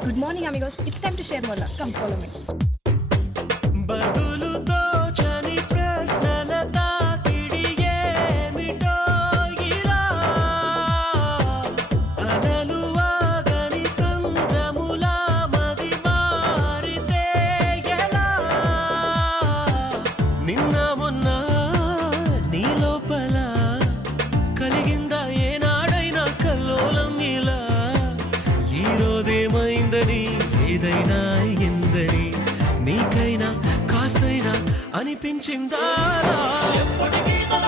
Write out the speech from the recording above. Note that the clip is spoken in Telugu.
Good morning, amigos. It's time to share more love. Come follow me. బదులుతో చని ప్రశ్నల తాకిడి ఏమిటో ఇలా అలలు ఆగని సంద్రములా మది మారితే ఎలా నిన్న మొన్న నీ లోపల కలిగిందా ఏనాడైనా కల్లోలం ఇలా ఈ రోజేమైందని ఏదైనా ఎందని నీకైనా కాస్తైనా అనిపించిందా ఎప్పటికీ తన